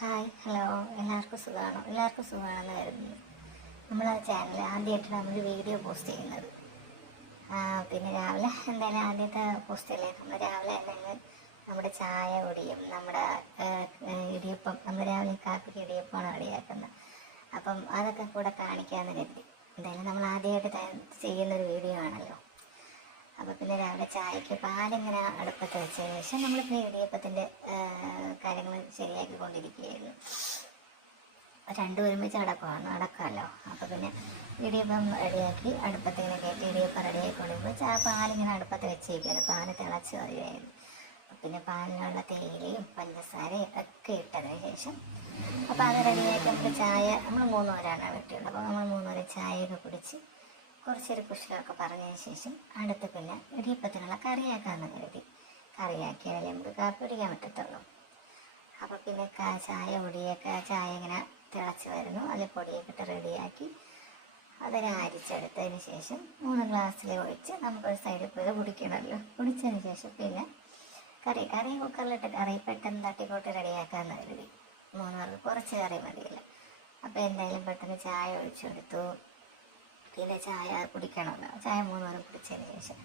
Hi hello എല്ലാവർക്കും സുഖമാണെന്ന് കരുതുന്നു. നമ്മൾ ആ ചാനൽ ആദ്യമായിട്ടാണ് നമ്മൾ വീഡിയോ പോസ്റ്റ് ചെയ്യുന്നത്. പിന്നെ രാവിലെ എന്തായാലും ആദ്യത്തെ പോസ്റ്റ് അല്ലേ, നമ്മൾ രാവിലെ തന്നെ നമ്മുടെ ചായ കുടിയും നമ്മുടെ ഇടിയപ്പം, നമ്മൾ രാവിലെ കാപ്പിക്ക് ഇടിയപ്പമാണ് റെഡിയാക്കുന്നത്. അപ്പം അതൊക്കെ കൂടെ കാണിക്കാമെന്ന് കരുതി. എന്തായാലും നമ്മൾ ആദ്യമായിട്ട് ചെയ്യുന്നൊരു വീഡിയോ ആണല്ലോ. അപ്പോൾ പിന്നെ രാവിലെ ചായക്ക് പാലിങ്ങനെ അടുപ്പത്ത് വെച്ചതിന് ശേഷം നമ്മളിപ്പോൾ ഇടിയപ്പത്തിൻ്റെ കാര്യങ്ങൾ ശരിയാക്കിക്കൊണ്ടിരിക്കുകയായിരുന്നു. രണ്ടും ഒരുമിച്ച് അടക്കമല്ലോ. അപ്പോൾ പിന്നെ ഇടിയപ്പം റെഡിയാക്കി അടുപ്പത്തിങ്ങനെ കയറ്റി ഇടിയപ്പം റെഡിയാക്കിക്കൊണ്ടിരുമ്പോൾ പാലിങ്ങനെ അടുപ്പത്ത് വെച്ചേക്കാണ്. പാല് തിളച്ച് വരികയായിരുന്നു. പിന്നെ പാലിനുള്ള തേയിലയും പഞ്ചസാരയും ഒക്കെ ഇട്ടതിന് ശേഷം അപ്പോൾ അത് റെഡിയാക്കി നമുക്ക് ചായ, നമ്മൾ 3 പേരാണ് വെട്ടിയുള്ളത്. അപ്പോൾ നമ്മൾ 3 പേര് ചായയൊക്കെ കുടിച്ച് കുറച്ചൊരു കുശലമൊക്കെ പറഞ്ഞതിന് ശേഷം അടുത്ത് പിന്നെ ഇടിയപ്പത്തിനുള്ള കറിയാക്കാമെന്ന് കരുതി. കറിയാക്കിയാലേ നമുക്ക് കാപ്പി കുടിക്കാൻ പറ്റത്തുള്ളൂ. അപ്പോൾ പിന്നെ ചായ ഇങ്ങനെ തിളച്ച് വരുന്നു. അതിൽ പൊടിയൊക്കെ ഇട്ട് റെഡിയാക്കി അതിനെ അരിച്ചെടുത്തതിന് ശേഷം 3 ഗ്ലാസ്സിൽ ഒഴിച്ച് നമുക്കൊരു സൈഡിൽ പോയി കുടിക്കണമല്ലോ. കുടിച്ചതിന് ശേഷം പിന്നെ കറി കുക്കറിലിട്ട് കറി പെട്ടെന്ന് തട്ടിക്കോട്ട് റെഡിയാക്കാമെന്ന് കരുതി. 3 പേർക്ക് കുറച്ച് കറി മതിയല്ലോ. അപ്പോൾ എന്തായാലും പെട്ടെന്ന് ചായ ഒഴിച്ചെടുത്തു. പിന്നെ ചായ കുടിക്കണമല്ലോ. ചായ 3 പേരും കുടിച്ചതിന് ശേഷം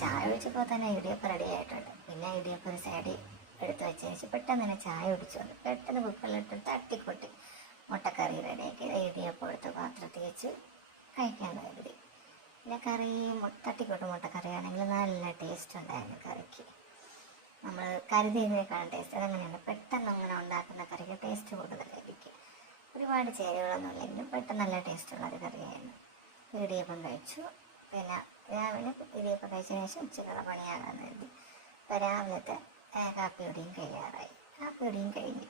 ചായ ഒഴിച്ചപ്പോൾ തന്നെ ഇടിയപ്പം റെഡി ആയിട്ടുണ്ട്. പിന്നെ ഇടിയപ്പം ഒരു സൈഡിൽ എടുത്ത് വെച്ചതിന് ശേഷം പെട്ടെന്ന് തന്നെ ചായ കുടിച്ചുകൊണ്ട് പെട്ടെന്ന് കുക്കറിലിട്ട് തട്ടിക്കൊട്ടി മുട്ടക്കറി റെഡിയാക്കി ഇടിയപ്പം എടുത്ത് പാത്രത്തിൽ വെച്ച് കഴിക്കാൻ കരുതി. പിന്നെ കറി തട്ടിക്കൊട്ട് മുട്ടക്കറിയാണെങ്കിൽ നല്ല ടേസ്റ്റ് ഉണ്ടായിരുന്നു കറിക്ക്. നമ്മൾ കരുതിയതിനേക്കാളും ടേസ്റ്റ് അതങ്ങനെയാണ്. പെട്ടെന്ന് അങ്ങനെ ഉണ്ടാക്കുന്ന കറിക്ക് ടേസ്റ്റ് കൂടുതലായിരിക്കും. ഒരുപാട് ചേരുവകളൊന്നും ഇല്ലെങ്കിലും പെട്ടെന്ന് നല്ല ടേസ്റ്റുള്ളൊരു കറിയായിരുന്നു. ഇടിയപ്പം കഴിച്ചു. പിന്നെ രാവിലെ ഇടിയപ്പം കഴിച്ചതിന് ശേഷം ഉച്ചക്കുള്ള പണിയാകാമെന്ന് കരുതി. ഇപ്പോൾ രാവിലത്തെ കാപ്പിയുടെയും കഴിയാറായി. കാപ്പിയുടെയും കഴിഞ്ഞു.